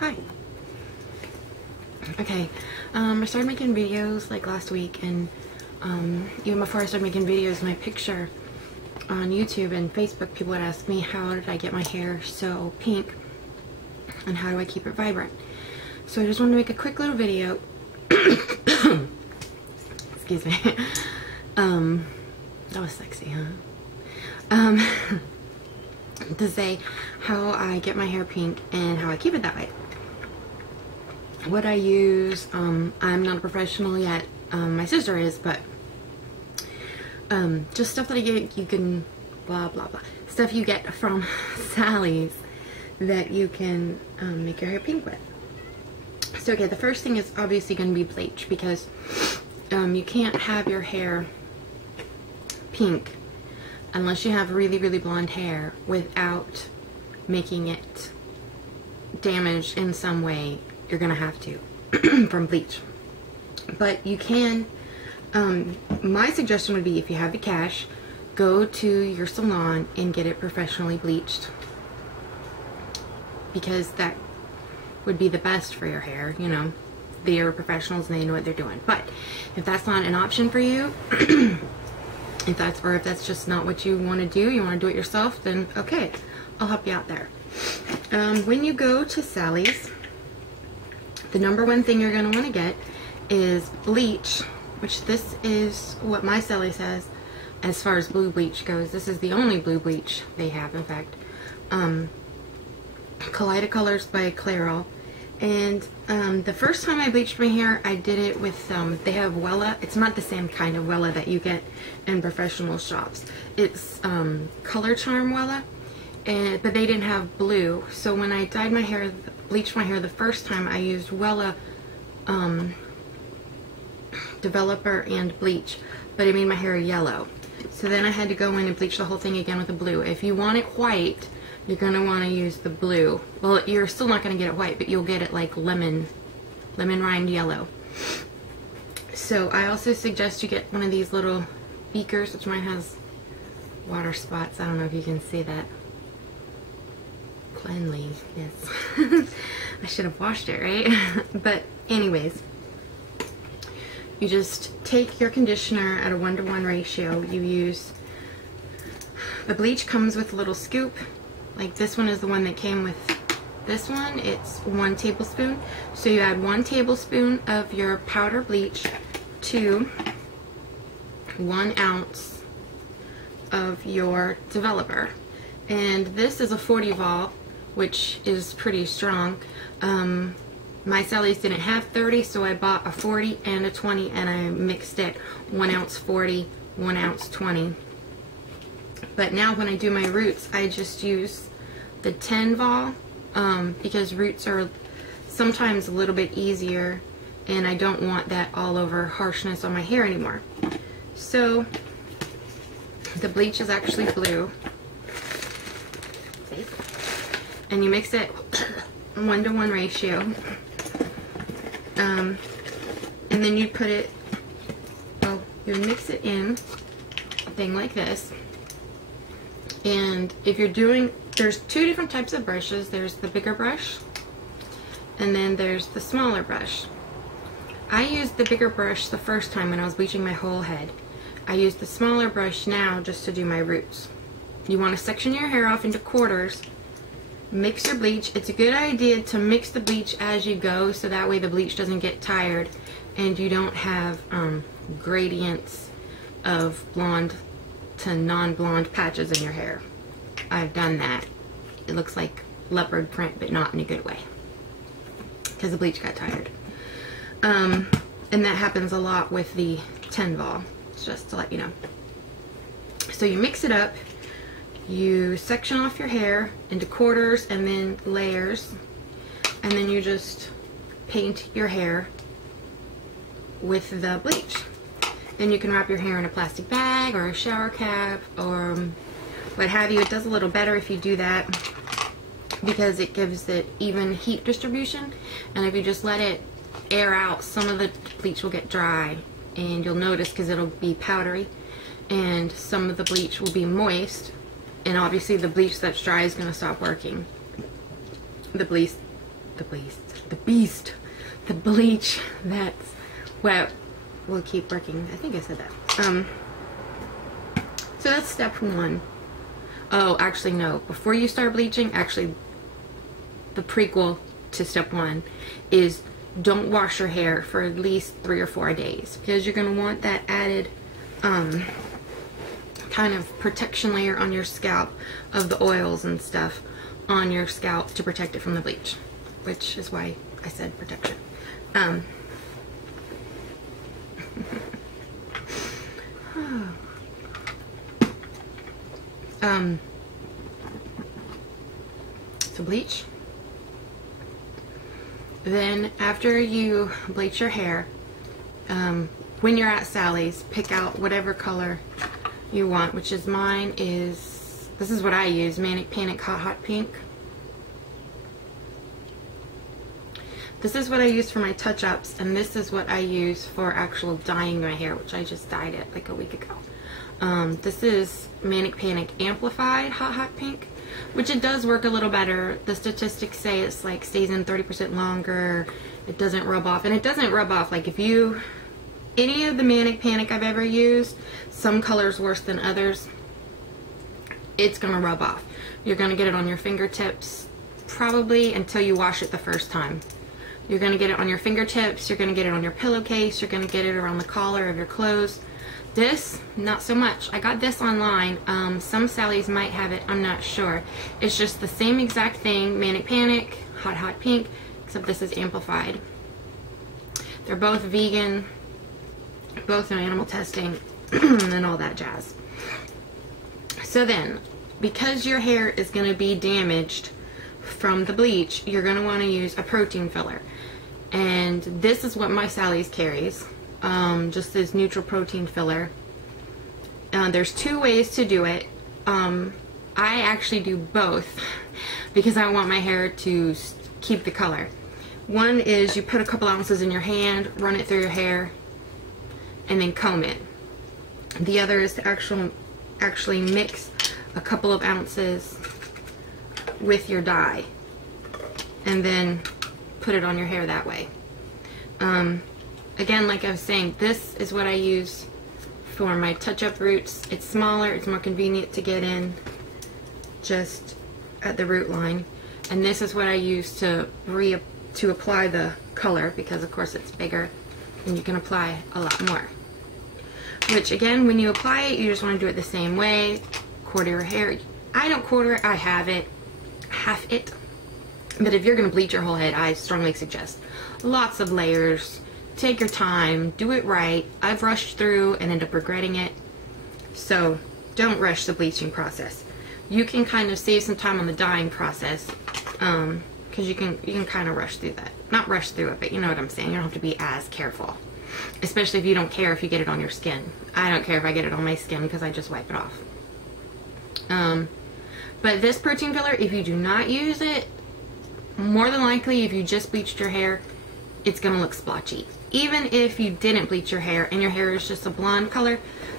Hi. Okay, I started making videos like last week, and even before I started making videos, my picture on YouTube and Facebook, people would ask me how did I get my hair so pink and how do I keep it vibrant. So I just wanted to make a quick little video. Excuse me. That was sexy, huh? To say how I get my hair pink and how I keep it that way. What I use, I'm not a professional yet, my sister is, but just stuff that I get, you can, blah blah blah, stuff you get from Sally's that you can make your hair pink with. So okay, the first thing is obviously going to be bleach, because you can't have your hair pink unless you have really, really blonde hair without making it damaged in some way. You're gonna have to from bleach. But you can, my suggestion would be, if you have the cash, go to your salon and get it professionally bleached, because that would be the best for your hair. You know, they are professionals and they know what they're doing. But if that's not an option for you, if that's just not what you want to do, you want to do it yourself, then okay, I'll help you out there. When you go to Sally's, the number one thing you're going to want to get is bleach, which this is what my Sally's has as far as blue bleach goes. This is the only blue bleach they have, in fact. Colors by Clairol. And the first time I bleached my hair, I did it with, they have Wella. It's not the same kind of Wella that you get in professional shops. It's Color Charm Wella, but they didn't have blue. So when I dyed my hair, bleached my hair the first time, I used Wella developer and bleach, but it made my hair yellow. So then I had to go in and bleach the whole thing again with the blue. If you want it white, you're going to want to use the blue. Well, you're still not going to get it white, but you'll get it like lemon rind yellow. So I also suggest you get one of these little beakers, which mine has water spots. I don't know if you can see that. Cleanly, yes. I should have washed it, right? But anyways, you just take your conditioner at a 1-to-1 ratio. You use, the bleach comes with a little scoop. Like this one is the one that came with this one. It's 1 tablespoon. So you add 1 tablespoon of your powder bleach to 1 ounce of your developer. And this is a 40 vol, which is pretty strong. My Sally's didn't have 30, so I bought a 40 and a 20, and I mixed it 1 ounce 40, 1 ounce 20. But now when I do my roots, I just use the 10 vol, because roots are sometimes a little bit easier, and I don't want that all over harshness on my hair anymore. So the bleach is actually blue. See? And you mix it 1-to-1 ratio. And then you put it, well, you mix it in a thing like this. And if you're doing, there's 2 different types of brushes. There's the bigger brush, and then there's the smaller brush. I used the bigger brush the first time when I was bleaching my whole head. I use the smaller brush now just to do my roots. You want to section your hair off into quarters. Mix your bleach. It's a good idea to mix the bleach as you go, so that way the bleach doesn't get tired and you don't have gradients of blonde to non-blonde patches in your hair. I've done that. It looks like leopard print, but not in a good way, because the bleach got tired. And that happens a lot with the 10 vol, just to let you know. So you mix it up. You section off your hair into quarters and then layers, and then you just paint your hair with the bleach. Then you can wrap your hair in a plastic bag or a shower cap or what have you. It does a little better if you do that, because it gives it even heat distribution, and if you just let it air out, some of the bleach will get dry, and you'll notice, because it'll be powdery, and some of the bleach will be moist, and obviously the bleach that's dry is going to stop working. the bleach, the bleach that's wet will keep working. I think I said that. So that's step one. Oh, actually no. Before you start bleaching, actually the prequel to step one is don't wash your hair for at least 3 or 4 days, because you're going to want that added kind of protection layer on your scalp of the oils and stuff on your scalp to protect it from the bleach, which is why I said protection. So bleach. Then after you bleach your hair, when you're at Sally's, pick out whatever color you want, which is mine is, this is what I use, Manic Panic Hot Pink. This is what I use for my touch-ups, and this is what I use for actual dyeing my hair, which I just dyed it like a week ago. This is Manic Panic Amplified Hot Pink, which it does work a little better. The statistics say it's like stays in 30% longer. It doesn't rub off, and it doesn't rub off. Like if you, any of the Manic Panic I've ever used, some colors worse than others, it's gonna rub off. You're gonna get it on your fingertips probably until you wash it the first time. You're gonna get it on your fingertips, you're gonna get it on your pillowcase, you're gonna get it around the collar of your clothes. This, not so much. I got this online. Some Sally's might have it, I'm not sure. It's just the same exact thing, Manic Panic, Hot Pink, except this is amplified. They're both vegan, both no animal testing, and all that jazz. So then, because your hair is going to be damaged from the bleach, you're going to want to use a protein filler. And this is what my Sally's carries. Just this neutral protein filler. There's 2 ways to do it. I actually do both because I want my hair to keep the color. One is you put a couple ounces in your hand, run it through your hair, and then comb it. The other is to actually mix a couple of ounces with your dye and then put it on your hair that way. Again, like I was saying, this is what I use for my touch-up roots. It's smaller, it's more convenient to get in just at the root line. And this is what I use to apply the color, because of course it's bigger and you can apply a lot more. Which again, when you apply it, you just want to do it the same way. Quarter your hair. I don't quarter it, I half it. But if you're going to bleach your whole head, I strongly suggest lots of layers. Take your time, do it right. I've rushed through and end up regretting it. So don't rush the bleaching process. You can kind of save some time on the dyeing process, because you can kind of rush through that. Not rush through it, but you know what I'm saying. You don't have to be as careful. Especially if you don't care if you get it on your skin. I don't care if I get it on my skin because I just wipe it off. But this protein filler, if you do not use it, more than likely if you just bleached your hair, it's going to look splotchy. Even if you didn't bleach your hair and your hair is just a blonde color,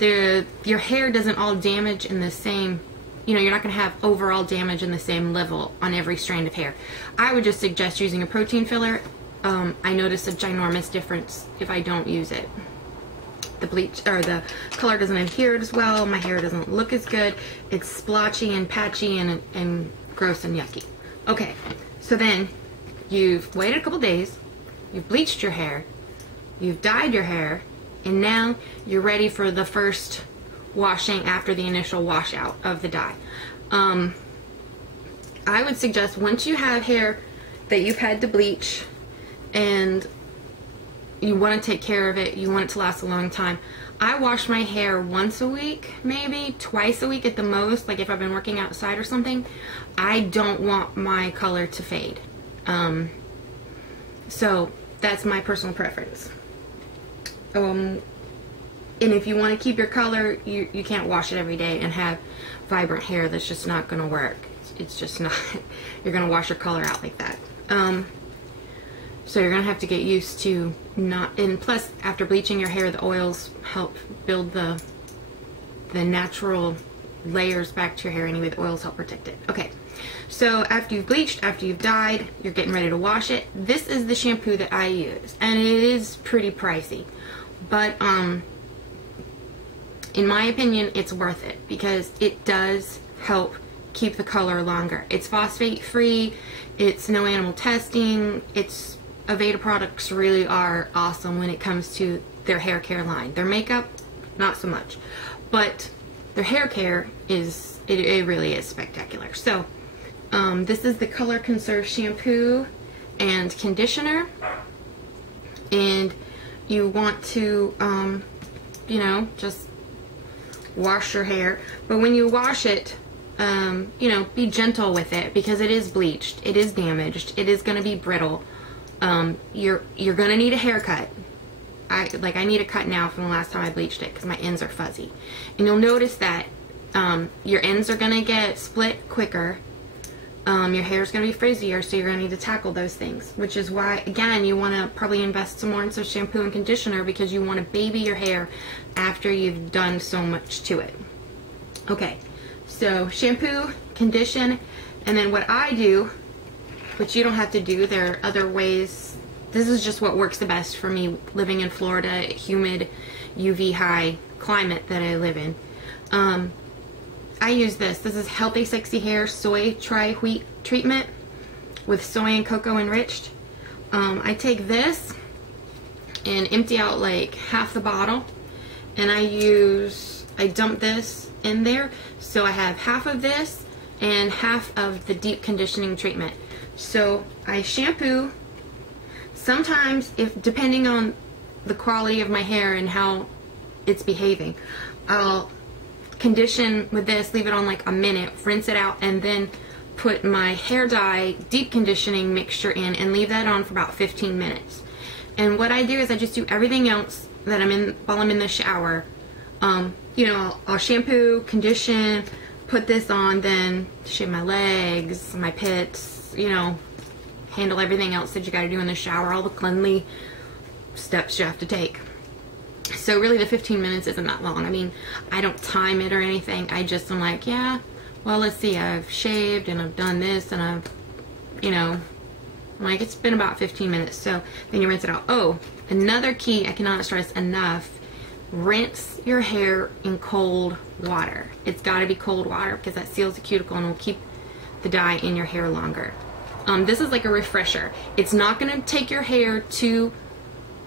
your hair doesn't all damage in the same, you know, you're not going to have overall damage in the same level on every strand of hair. I would just suggest using a protein filler. I notice a ginormous difference if I don't use it. The bleach, or the color doesn't adhere as well, my hair doesn't look as good, it's splotchy and patchy and gross and yucky. Okay, so then you've waited a couple days, you've bleached your hair, you've dyed your hair, and now you're ready for the first washing after the initial washout of the dye. I would suggest once you have hair that you've had to bleach and you want to take care of it, you want it to last a long time, I wash my hair once a week, maybe twice a week at the most, like if I've been working outside or something. I don't want my color to fade. So that's my personal preference. And if you want to keep your color, you can't wash it every day and have vibrant hair. That's just not going to work. It's just not. You're going to wash your color out like that. So you're going to have to get used to not, and plus after bleaching your hair, the oils help build the natural layers back to your hair anyway. The oils help protect it. Okay, So after you've bleached, after you've dyed, you're getting ready to wash it, this is the shampoo that I use, and it is pretty pricey, but in my opinion, it's worth it because it does help keep the color longer. It's phosphate free, it's no animal testing, it's Aveda products really are awesome when it comes to their hair care line. Their makeup, not so much, but their hair care is, it really is spectacular. So this is the Color Conserve shampoo and conditioner, and you want to you know, just wash your hair, but when you wash it, you know, be gentle with it because it is bleached, it is damaged, it is going to be brittle. You're going to need a haircut. I need a cut now from the last time I bleached it because my ends are fuzzy, and you'll notice that your ends are going to get split quicker. Your hair is going to be frizzier, so you're going to need to tackle those things, which is why, again, you want to probably invest some more in some shampoo and conditioner because you want to baby your hair after you've done so much to it. Okay, so shampoo, condition, and then what I do, which you don't have to do, there are other ways. This is just what works the best for me living in Florida, humid, UV high climate that I live in. I use this. This is Healthy Sexy Hair Soy Tri-Wheat Treatment with soy and cocoa enriched. I take this and empty out like half the bottle, and I dump this in there, so I have half of this and half of the deep conditioning treatment. So I shampoo. Sometimes, depending on the quality of my hair and how it's behaving, I'll condition with this, leave it on like a minute, rinse it out, and then put my hair dye deep conditioning mixture in and leave that on for about 15 minutes. And what I do is I just do everything else that while I'm in the shower. You know, I'll shampoo, condition, put this on, then shave my legs, my pits, you know, handle everything else that you gotta do in the shower, all the cleanly steps you have to take. So really the 15 minutes isn't that long. I mean, I don't time it or anything. I'm like, yeah, well, let's see, I've shaved and I've done this and I've, you know, I'm like, it's been about 15 minutes. So then you rinse it out. Oh, another key I cannot stress enough, rinse your hair in cold water. It's got to be cold water because that seals the cuticle and will keep the dye in your hair longer. This is like a refresher. It's not going to take your hair to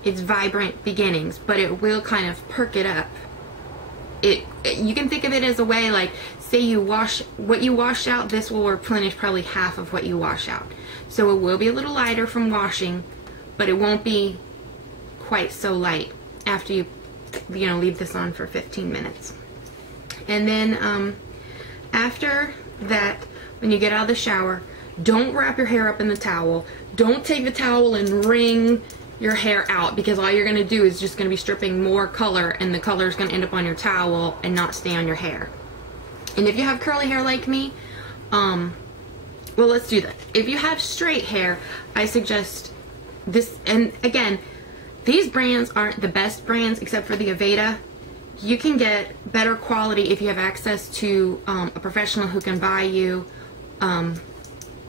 its vibrant beginnings, but it will kind of perk it up. You can think of it as a way, like, say you wash what you wash out, this will replenish probably half of what you wash out. So it will be a little lighter from washing, but it won't be quite so light after you know, leave this on for 15 minutes. And then after that, when you get out of the shower, don't wrap your hair up in the towel. Don't take the towel and wring your hair out, because all you're going to do is just going to be stripping more color, and the color is going to end up on your towel and not stay on your hair. And if you have curly hair like me, well, let's do that. If you have straight hair, I suggest this. And again, these brands aren't the best brands except for the Aveda. You can get better quality if you have access to a professional who can buy you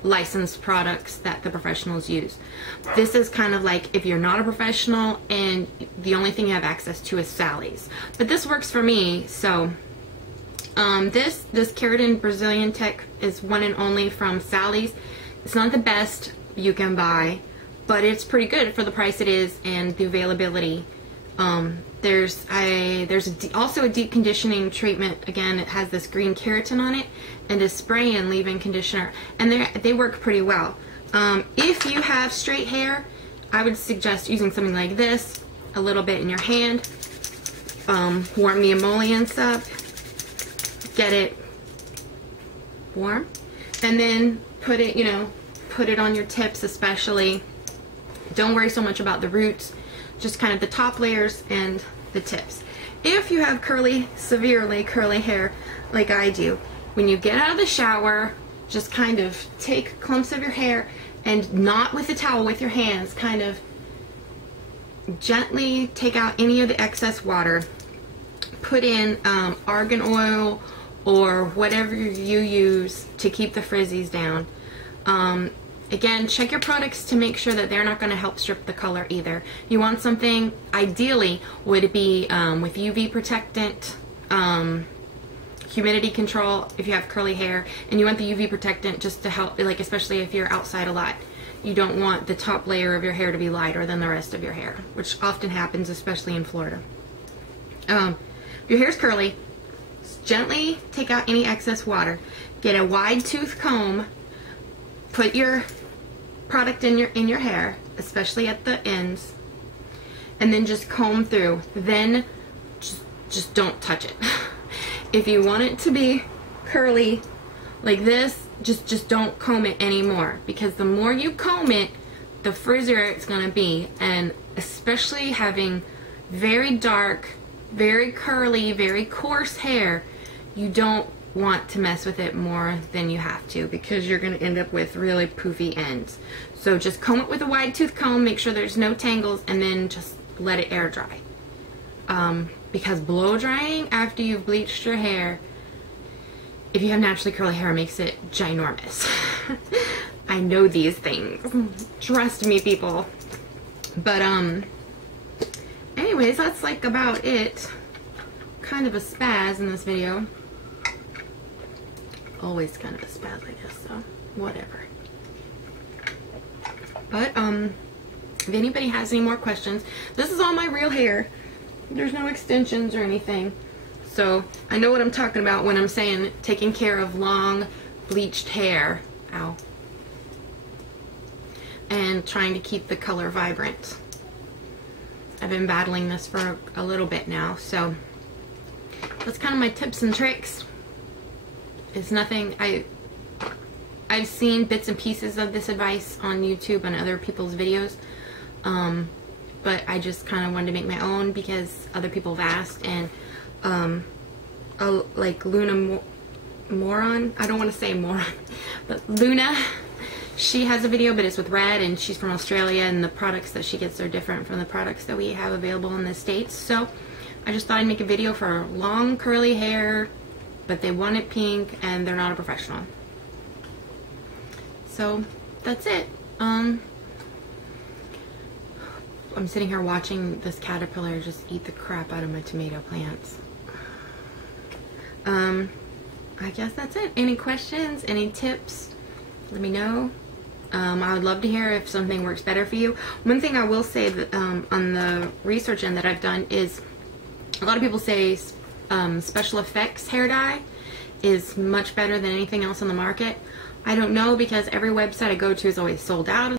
licensed products that the professionals use. This is kind of like if you're not a professional and the only thing you have access to is Sally's. But this works for me. So this Keratin Brazilian Tech is one and only from Sally's. It's not the best you can buy, but it's pretty good for the price it is and the availability. There's also a deep conditioning treatment. Again, it has this green keratin on it, and a spray and leave-in conditioner, and they work pretty well. If you have straight hair, I would suggest using something like this, a little bit in your hand. Warm the emollients up, get it warm, and then put it on your tips especially. Don't worry so much about the roots, just kind of the top layers and the tips. If you have severely curly hair like I do, when you get out of the shower, just kind of take clumps of your hair, and not with the towel, with your hands, kind of gently take out any of the excess water. Put in argan oil or whatever you use to keep the frizzies down. Again, check your products to make sure that they're not going to help strip the color either. You want something, ideally, would be with UV protectant, humidity control if you have curly hair, and you want the UV protectant just to help, like especially if you're outside a lot. You don't want the top layer of your hair to be lighter than the rest of your hair, which often happens, especially in Florida. If your hair's curly, gently take out any excess water. Get a wide tooth comb, put your product in your hair, especially at the ends, and then just comb through. Then just don't touch it. If you want it to be curly like this, just don't comb it anymore, because the more you comb it, the frizzier it's going to be. And especially having very dark, very curly, very coarse hair, you don't want to mess with it more than you have to, because you're going to end up with really poofy ends. So just comb it with a wide tooth comb, make sure there's no tangles, and then just let it air dry. Because blow drying after you've bleached your hair, if you have naturally curly hair, makes it ginormous. I know these things. Trust me, people. But anyways, that's like about it. Kind of a spaz in this video. Always kind of a spaz, I guess, so whatever. But if anybody has any more questions, this is all my real hair. There's no extensions or anything. So I know what I'm talking about when I'm saying taking care of long bleached hair. Ow. And trying to keep the color vibrant. I've been battling this for a little bit now, so that's kind of my tips and tricks. It's nothing, I've seen bits and pieces of this advice on YouTube and other people's videos, but I just kind of wanted to make my own because other people have asked. And like Luna Moron, I don't want to say moron, but Luna, she has a video, but it's with red, and she's from Australia, and the products that she gets are different from the products that we have available in the States. So I just thought I'd make a video for long curly hair, but they want it pink and they're not a professional. So that's it. I'm sitting here watching this caterpillar just eat the crap out of my tomato plants. I guess that's it. Any questions, any tips, let me know. I would love to hear if something works better for you. One thing I will say that on the research end that I've done is a lot of people say special effects hair dye is much better than anything else on the market. I don't know, because every website I go to is always sold out.